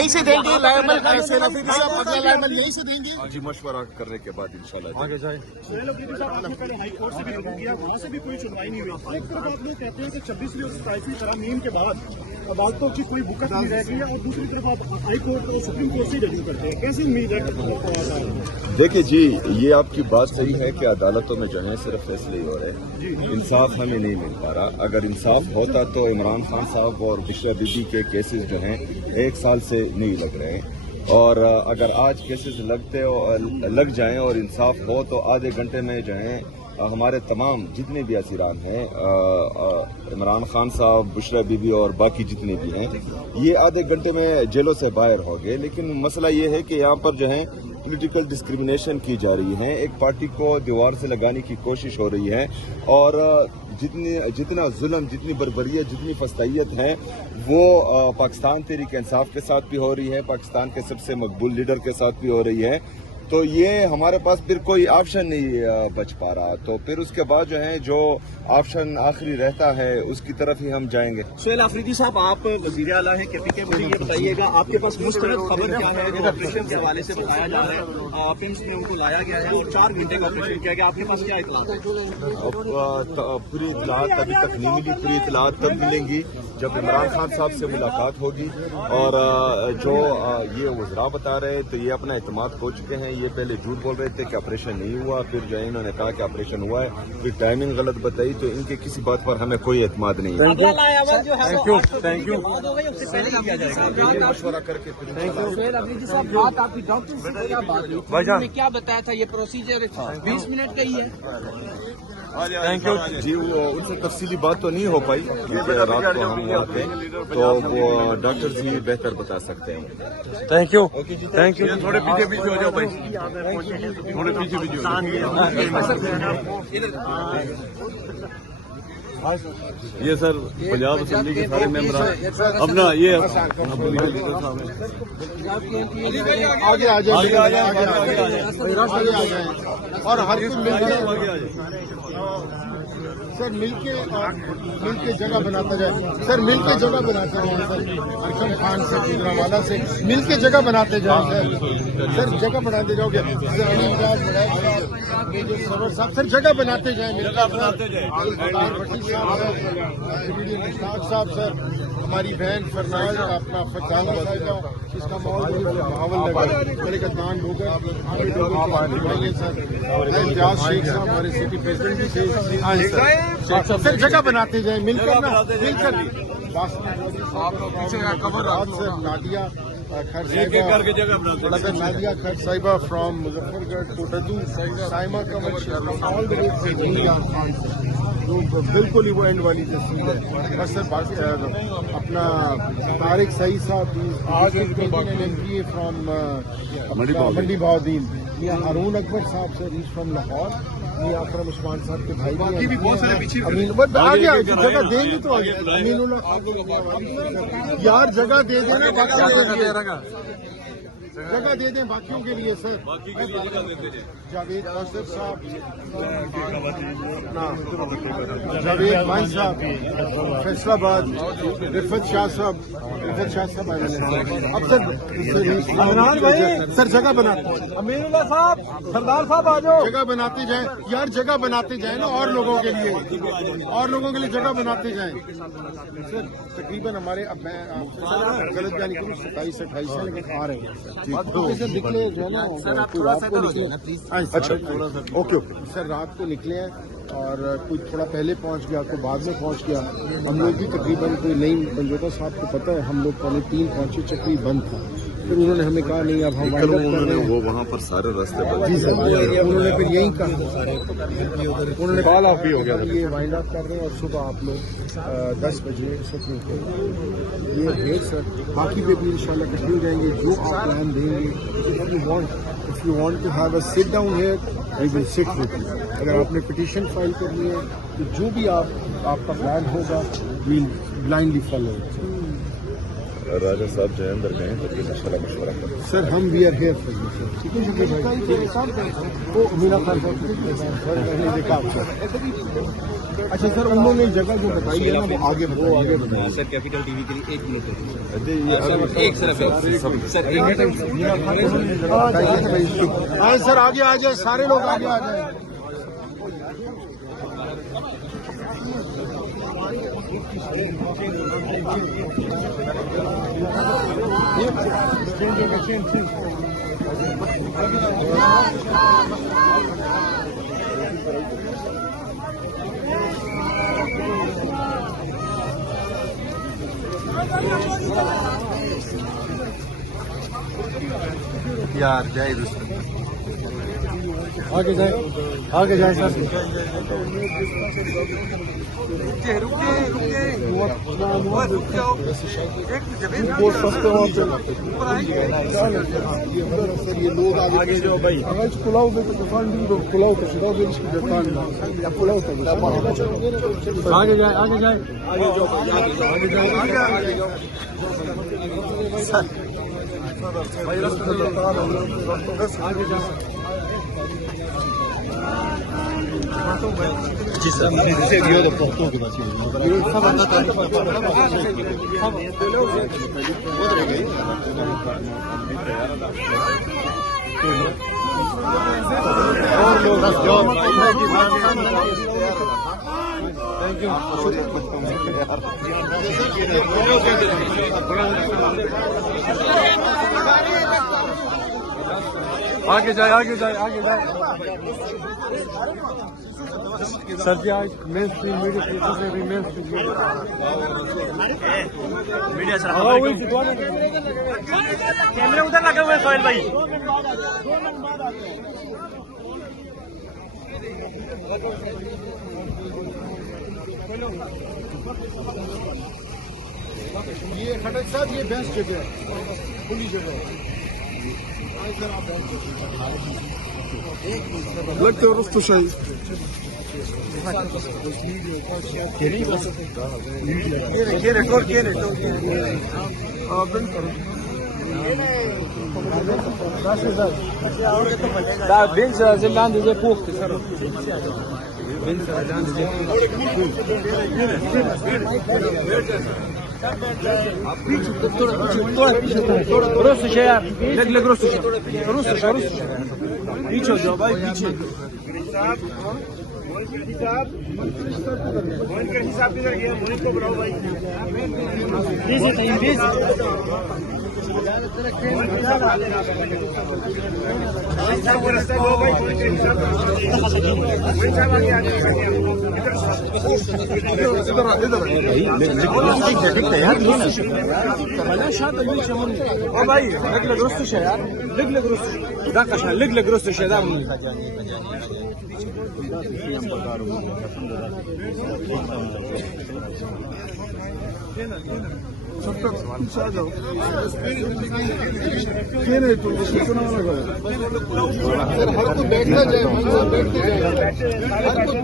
यहीं से देंगे लायमल हुसैन अफरीदी साहब, अगला लायमल यहीं से देंगे जी मशवरा करने के बाद इंशाल्लाह आगे जाए। सोहेल अफरीदी साहब, आपने पहले हाई कोर्ट से भी रिव्यू किया, वहाँ से भी कोई सुनवाई नहीं हुई। एक तरफ आप लोग कहते हैं कि 26वीं और 27वीं तरमीम के बाद अदालतों की कोई वुकत नहीं रह गई है, और दूसरी तरफ आप हाई कोर्ट और सुप्रीम कोर्ट से रिव्यू करते हैं, कैसे उम्मीद है? देखिए जी, ये आपकी बात सही है कि अदालतों में जो है सिर्फ फैसले ही हो रहे हैं, इंसाफ हमें नहीं मिल पा रहा। अगर इंसाफ होता तो इमरान खान साहब और बुशरा बीबी के केसेस जो हैं 1 साल से नहीं लग रहे हैं, और अगर आज केसेस लग जाएं और इंसाफ हो तो आधे घंटे में जो है हमारे तमाम जितने भी असीरान हैं, इमरान खान साहब, बुशरा बीबी और बाकी जितने भी हैं, ये आधे घंटे में जेलों से बाहर हो गए। लेकिन मसला ये है कि यहाँ पर जो है पॉलिटिकल डिस्क्रिमिनेशन की जा रही है, एक पार्टी को दीवार से लगाने की कोशिश हो रही है, और जितना जुल्म, जितनी बर्बरियत, जितनी फस्तायत है वो पाकिस्तान तहरीक इंसाफ के साथ भी हो रही है, पाकिस्तान के सबसे मकबूल लीडर के साथ भी हो रही है। तो ये हमारे पास फिर कोई ऑप्शन नहीं बच पा रहा, तो फिर उसके बाद जो है जो ऑप्शन आखिरी रहता है उसकी तरफ ही हम जाएंगे। सोहेल अफरीदी साहब, आप वज़ीर आला हैं KPK, मुझे ये बताइएगा आपके पास मुस्तरद खबर क्या है जो ऑपरेशन के हवाले से बताया जा रहा है? पिम्स में उनको लाया गया है और 4 घंटे का ऑपरेशन किया गया, आपके पास क्या इतला है? पूरी इतलात अभी तक नहीं मिली, पूरी इतलात तब मिलेंगी जब इमरान खान साहब से मुलाकात होगी, और जो ये वज़रा बता रहे हैं तो ये अपना एतमाद खो चुके हैं। ये पहले झूठ बोल रहे थे कि ऑपरेशन नहीं हुआ, फिर जो है इन्होंने कहा कि ऑपरेशन हुआ है, फिर टाइमिंग गलत बताई, तो इनके किसी बात पर हमें कोई एतमाद नहीं है। Thank you. मशवरा करके सोहेल अफरीदी साहब, बात आपकी डॉक्टर से क्या बात हुई? उन्होंने क्या बताया था? ये प्रोसीजर 20 मिनट का ही है। थैंक यू जी। वो उनसे तफसीली बात तो नहीं हो पाई क्योंकि रात को हम वहाँ थे, तो वो डॉक्टर जी बेहतर बता सकते हैं। Thank you. थोड़े पीछे हो जाओ भाई, थोड़े पीछे हो ये सर पंजाब असेंबली के सारे मेंबर अपना ये आगे आ जाए और हर सर मिलके जगह बनाता जाए, सर मिलके जगह बनाते जाए, सर अरशद खान से, गुजरांवाला से मिलके जगह बनाते जाए, सर जगह बनाते जाओगे, सर सर जगह बनाते जाए, साहब सर, हमारी बहन फरनाज अपना फतान बताएगा, इसका माहौल मेरे कदमान हो गए सर, एजाज शेख साहब हमारे सिटी प्रेसिडेंट भी थे, सर जगह बनाते जाए मिलकर नादिया नादिया खर साहिबा from Muzaffargarh, Kot Addu, Saima commercial, all the way बिल्कुल ही वो एंड वाली तस्वीर है। बस सर अपना तारिक सही साहब MP फ्रॉम मंडी बहाउद्दीन, ये हारून अकबर साहब सर, इज फ्रॉम लाहौर, ये आकरम उस्मान साहब के भाई भी बहुत सारे पीछे आगे जगह देंगे तो आगे अमीनुल्लाह यार जगह दे देना, जगह दे दें बाकियों के लिए सर। जावेद असद साहब, जावेद मान साहब फैसलाबाद, रिफत शाह साहब अब सर जगह बनाते, अमीरुल्लाह साहब, सरदार साहब आ जाओ, जगह बनाते जाए यार, जगह बनाते जाए ना, और लोगों के लिए जगह बनाते जाए सर। तकरीबन हमारे अब मैं गलत जाने के लिए 27-28 है, लेकिन आ रहे हैं निकले जो है ना, रात को निकले। अच्छा ओके सर, रात को निकले हैं और कोई थोड़ा पहले पहुंच गया, कोई बाद में पहुंच गया। हम लोग भी तकरीबन कोई नहीं, मंजोता साहब को पता है, हम लोग 3:15 पहुंचे, चक्री बंद था, फिर उन्होंने हमें कहा नहीं अब हम वो वहाँ पर सारे रास्ते जी सर, उन्होंने फिर यही कहा, उन्होंने कॉल ऑफ भी हो गया, ये वाइंड अप कर रहे हैं और सुबह आप लोग 10 बजे सपने के ये भेज सर, बाकी पे भी इंशाल्लाह इकट्ठे हो जाएंगे, जो आप प्लान देंगे। If you want to have a sit down here, we will sit with you. अगर आपने पिटीशन फाइल करनी है तो जो भी आपका प्लान होगा, वी विल ब्लाइंडली फॉलो। राजा साहब जो है अंदर गए तो फिर इंशाल्लाह मशवरा करें. सर हम we are here for you sir. ठीक है वो मीरा खान साहब देखा आपको. अच्छा सर उन्होंने जगह जो बताई है ना वो आगे बताइए. सर कैपिटल टीवी के लिए 1 मिनट एक सर हाँ सर आगे आ जाए, सारे लोग आगे आ जाए. यार जय दुश्मन आगे जाए सर. ये लोग आगे जाओ भाई. पुलाव पुलाव आगे जाए जी सर थैंक यू. आगे जाए सर जी. आज मेन स्ट्रीम मीडिया से भी मेन स्ट्रीम मीडिया सर कैमरे उधर लगे हुए सोहेल भाई. ये खटक साहब ये बेस्ट जगह है, खुली जगह है. लगते हो रस्तु शाही पीछे जाओ भाई पीछे. हिसाब किधर गया मोहित को बुलाओ भाई. बैठना जाए.